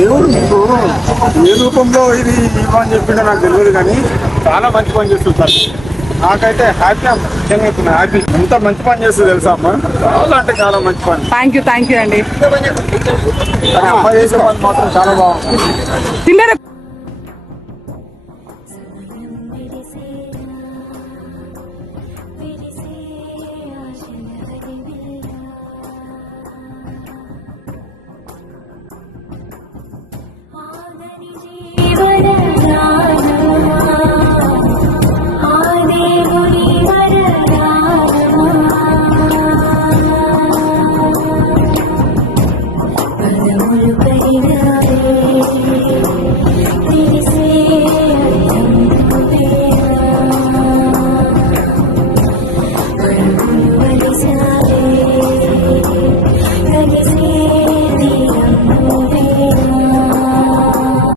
దేవుడు మీకు ఏ రూపంలో ఇది ఇవ్వని చెప్పిండో నాకు తెలియదు, కానీ చాలా మంచి పని చేస్తుంది. నాకైతే హ్యాపీ అమ్మ, ముఖ్యంగా ఇప్పుడు హ్యాపీ. ఎంత మంచి పని చేస్తుంది తెలుసా అమ్మ, చాలా అంటే చాలా మంచి పని. థ్యాంక్ యూ అండి. అమ్మ చేసే పని మాత్రం చాలా బాగుంది. తిన్నారా?